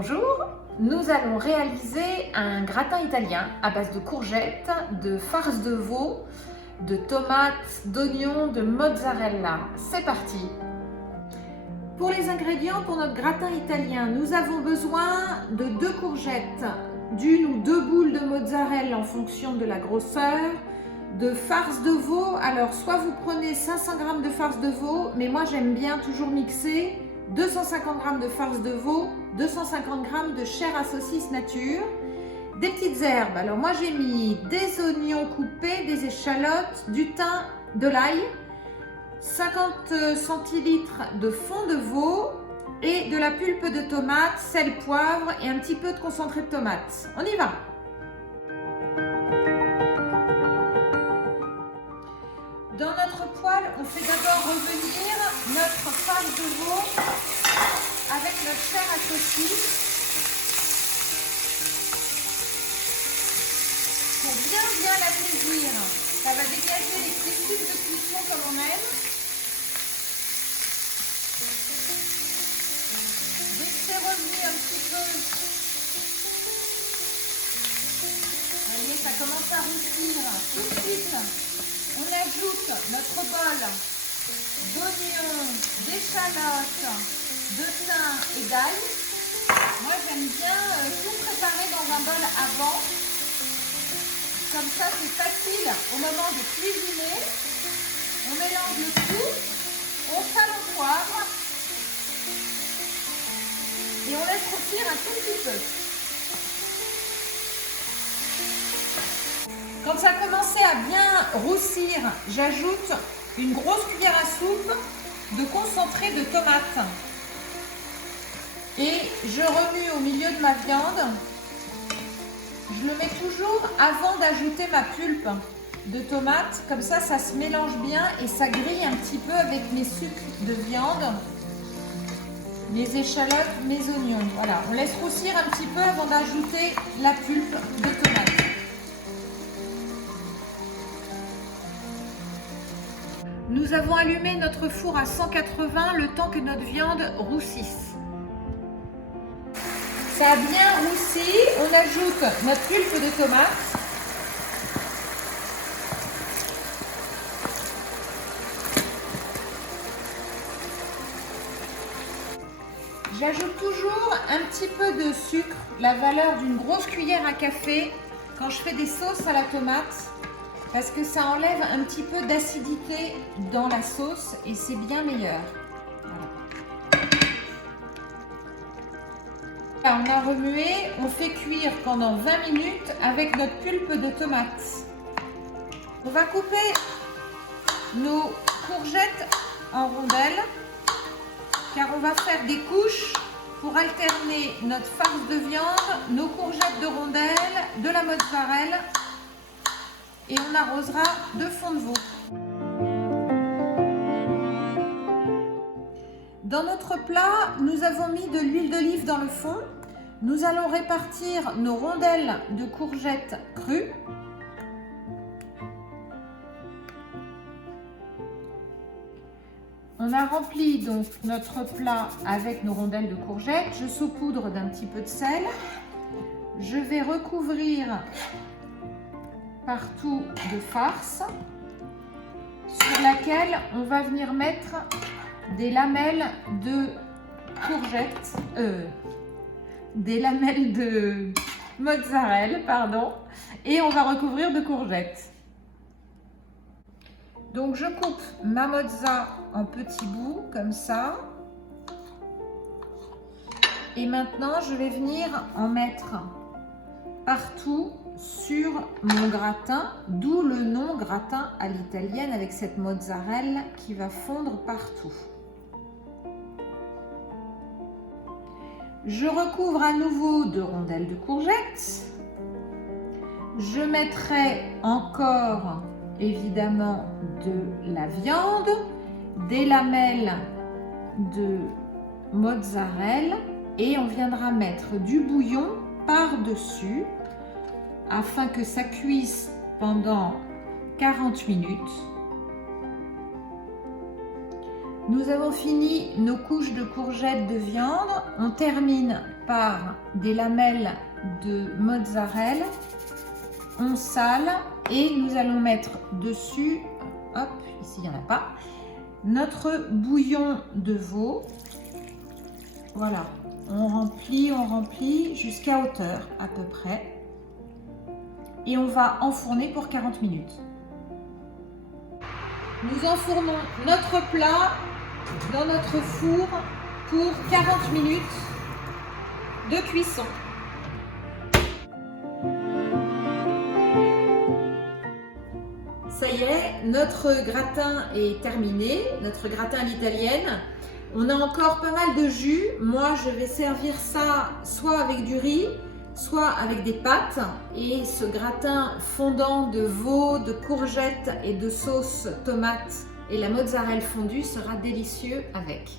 Bonjour, nous allons réaliser un gratin italien à base de courgettes, de farce de veau, de tomates, d'oignons, de mozzarella. C'est parti! Pour les ingrédients pour notre gratin italien, nous avons besoin de 2 courgettes, d'1 ou 2 boules de mozzarella en fonction de la grosseur, de farce de veau. Alors soit vous prenez 500 g de farce de veau, mais moi j'aime bien toujours mixer 250 g de farce de veau, 250 g de chair à saucisse nature, des petites herbes. Alors moi j'ai mis des oignons coupés, des échalotes, du thym, de l'ail, 50 centilitres de fond de veau et de la pulpe de tomate, sel, poivre et un petit peu de concentré de tomate. On y va! Dans notre poêle, on fait d'abord revenir notre farce de veau avec notre chair à saucisse pour bien la saisir. Ça va dégager les petits sucs de cuisson comme on aime. Dès que c'est revenu un petit peu, vous voyez, ça commence à roussir. Tout de suite, on ajoute notre bol d'oignons, d'échalotes, de thym et d'ail. Moi j'aime bien tout préparer dans un bol avant. Comme ça c'est facile au moment de cuisiner. On mélange le tout, on sale au poivre et on laisse roussir un tout petit peu. Quand ça a commencé à bien roussir, j'ajoute une grosse cuillère à soupe de concentré de tomate. Et je remue au milieu de ma viande. Je le mets toujours avant d'ajouter ma pulpe de tomate. Comme ça, ça se mélange bien et ça grille un petit peu avec mes sucres de viande, mes échalotes, mes oignons. Voilà, on laisse roussir un petit peu avant d'ajouter la pulpe de tomate. Nous avons allumé notre four à 180 le temps que notre viande roussisse. Ça a bien roussi, on ajoute notre pulpe de tomate. J'ajoute toujours un petit peu de sucre, la valeur d'une grosse cuillère à café quand je fais des sauces à la tomate, parce que ça enlève un petit peu d'acidité dans la sauce et c'est bien meilleur. Voilà. On a remué, on fait cuire pendant 20 minutes avec notre pulpe de tomate. On va couper nos courgettes en rondelles, car on va faire des couches pour alterner notre farce de viande, nos courgettes de rondelles, de la mozzarella, et on arrosera de fond de veau. Dans notre plat, nous avons mis de l'huile d'olive dans le fond. Nous allons répartir nos rondelles de courgettes crues. On a rempli donc notre plat avec nos rondelles de courgettes. Je saupoudre d'un petit peu de sel. Je vais recouvrir partout de farce sur laquelle on va venir mettre des lamelles de courgettes, des lamelles de mozzarella, pardon, et on va recouvrir de courgettes. Donc je coupe ma mozza en petits bouts comme ça, et maintenant je vais venir en mettre partout sur mon gratin, d'où le nom gratin à l'italienne avec cette mozzarella qui va fondre partout. Je recouvre à nouveau de rondelles de courgettes. Je mettrai encore évidemment de la viande, des lamelles de mozzarella et on viendra mettre du bouillon par-dessus afin que ça cuise pendant 40 minutes. Nous avons fini nos couches de courgettes de viande. On termine par des lamelles de mozzarella. On sale et nous allons mettre dessus, hop, ici il n'y en a pas, notre bouillon de veau. Voilà, on remplit jusqu'à hauteur à peu près. Et on va enfourner pour 40 minutes. Nous enfournons notre plat dans notre four pour 40 minutes de cuisson. Ça y est, notre gratin est terminé, notre gratin à l'italienne. On a encore pas mal de jus. Moi, je vais servir ça soit avec du riz, soit avec des pâtes. Et ce gratin fondant de veau, de courgettes et de sauce tomate et la mozzarella fondue sera délicieux avec.